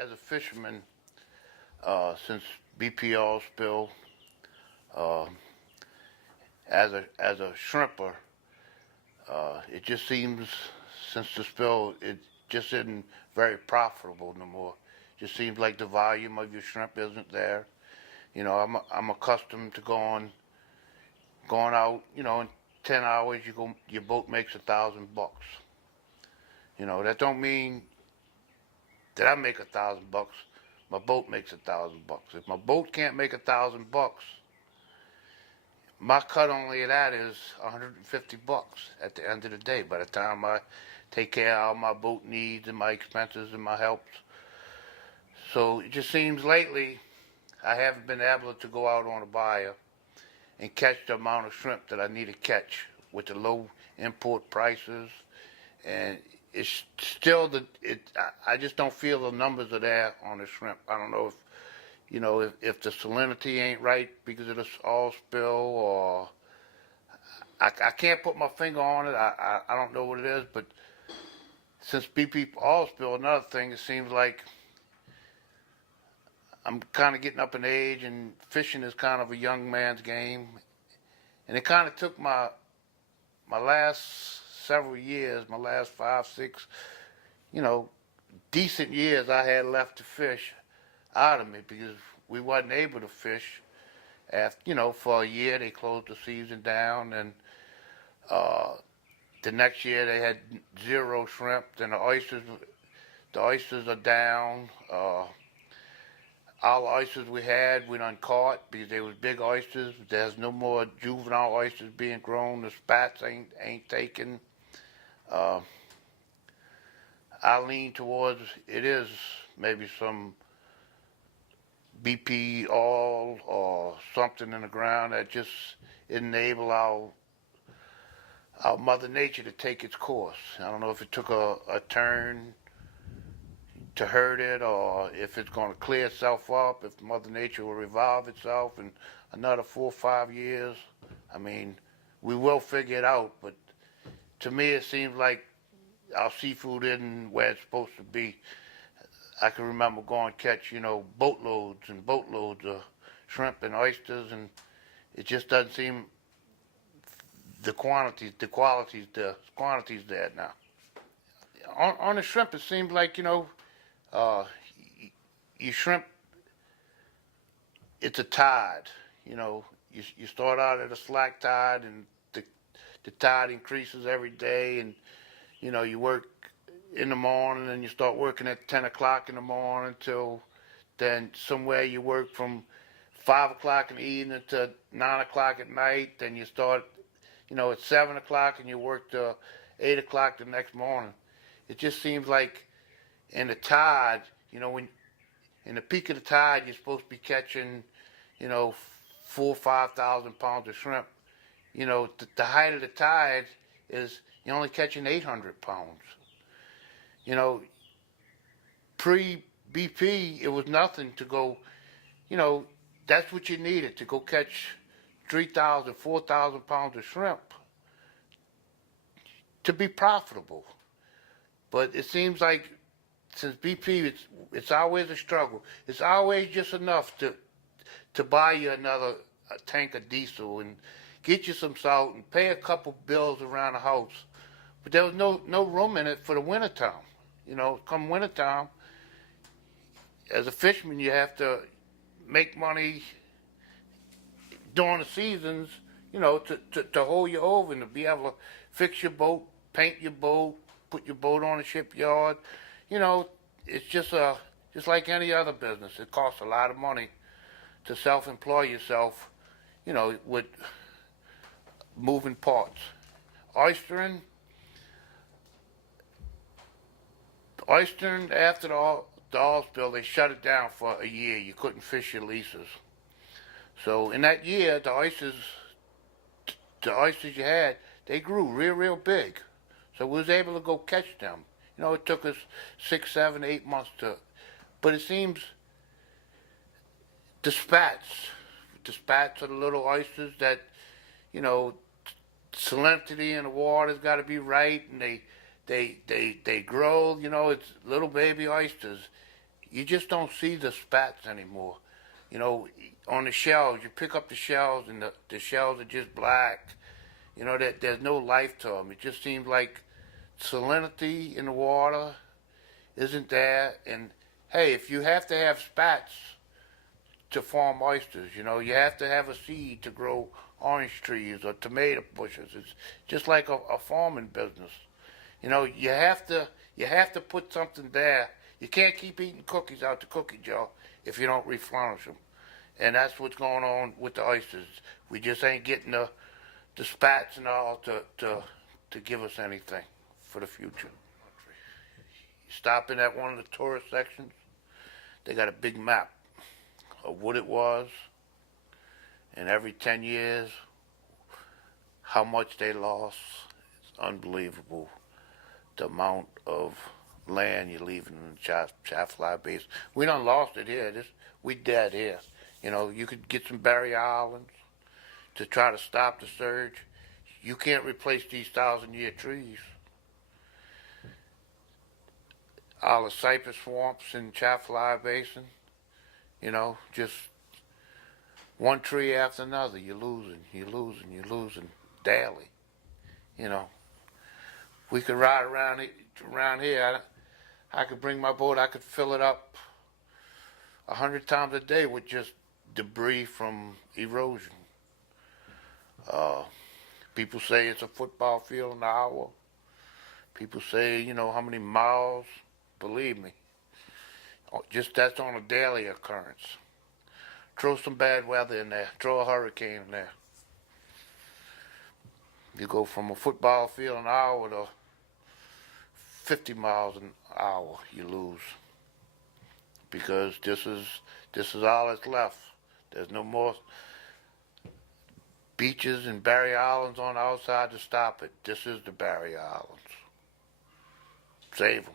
as a fisherman, since BP oil spill, uh, as a shrimper, it just seems since the spill, it just isn't very profitable no more. Just seems like the volume of your shrimp isn't there. I'm accustomed to going out. In 10 hours, your boat makes $1,000. That don't mean that I make $1,000. My boat makes $1,000. If my boat can't make $1,000, my cut only of that is $150 at the end of the day. By the time I take care of all my boat needs and my expenses and my helps, so it just seems lately I haven't been able to go out on a buyer and catch the amount of shrimp that I need to catch with the low import prices, and it's still I just don't feel the numbers are there on the shrimp. I don't know if the salinity ain't right because of this oil spill, or I can't put my finger on it. I don't know what it is, but since BP oil spill, another thing, it seems like I'm kind of getting up in age, and fishing is kind of a young man's game, and it kind of took my last several years, my last 5, 6, decent years I had left to fish out of me because we wasn't able to fish after, for a year. They closed the season down, and the next year they had zero shrimp. Then the oysters are down. All the oysters we had, we done caught because they was big oysters. There's no more juvenile oysters being grown. The spats ain't taken. I lean towards it is maybe some BP oil or something in the ground that just enable our Mother Nature to take its course. I don't know if it took a turn to hurt it, or if it's going to clear itself up, if Mother Nature will revive itself in another 4 or 5 years. I mean, we will figure it out, but to me it seems like our seafood isn't where it's supposed to be. I can remember going catch, boatloads and boatloads of shrimp and oysters, and it just doesn't seem the quantities there now. On the shrimp, it seems like, uh, you shrimp, it's a tide. You start out at a slack tide, and the tide increases every day, and you work in the morning, and you start working at 10 o'clock in the morning till then somewhere you work from 5 o'clock in the evening to 9 o'clock at night. Then you start, at 7 o'clock, and you work till 8 o'clock the next morning. It just seems like in the tide, when in the peak of the tide, you're supposed to be catching, 4,000 or 5,000 pounds of shrimp. The height of the tide is you're only catching 800 pounds. Pre-BP, it was nothing to go, that's what you needed to go catch 3,000, 4,000 pounds of shrimp to be profitable. But it seems like since BP, it's always a struggle. It's always just enough to buy you another tank of diesel and get you some salt and pay a couple bills around the house. But there was no room in it for the wintertime. Come wintertime, as a fisherman, you have to make money during the seasons, to hold you over and to be able to fix your boat, paint your boat, put your boat on the shipyard. It's just like any other business. It costs a lot of money to self-employ yourself, with moving parts. Oystering after the oil spill, they shut it down for a year. You couldn't fish your leases. So in that year, the oysters you had, they grew real big. So we was able to go catch them. It took us 6, 7, 8 months but it seems the spats are the little oysters that, salinity in the water's got to be right, and they grow. It's little baby oysters. you just don't see the spats anymore. You know, on the shells, you pick up the shells and the shells are just black. You know, that there's no life to them. It just seems like salinity in the water isn't there. And hey, if you have to have spats to farm oysters, you know, you have to have a seed to grow orange trees or tomato bushes. It's just like a farming business. You know, you have to put something there. You can't keep eating cookies out the cookie jar if you don't replenish them. And that's what's going on with the oysters. We just ain't getting the spats and all to give us anything for the future. Stopping at one of the tourist sections, they got a big map of what it was, and every 10 years, how much they lost. It's unbelievable the amount of land you're leaving in the Chaffly Basin. We done lost it here. We dead here. You know, you could get some barrier islands to try to stop the surge. You can't replace these 1,000-year trees. All the cypress swamps in Chaffly Basin, you know, just one tree after another, you're losing daily. You know, we could ride around here. I could bring my boat. I could fill it up 100 times a day with just debris from erosion. People say it's a football field an hour. People say, you know, how many miles. Believe me, just that's on a daily occurrence. Throw some bad weather in there. Throw a hurricane in there. You go from a football field an hour to 50 miles an hour. You lose because this is all that's left. There's no more beaches and barrier islands on the outside to stop it. This is the barrier islands. Save them.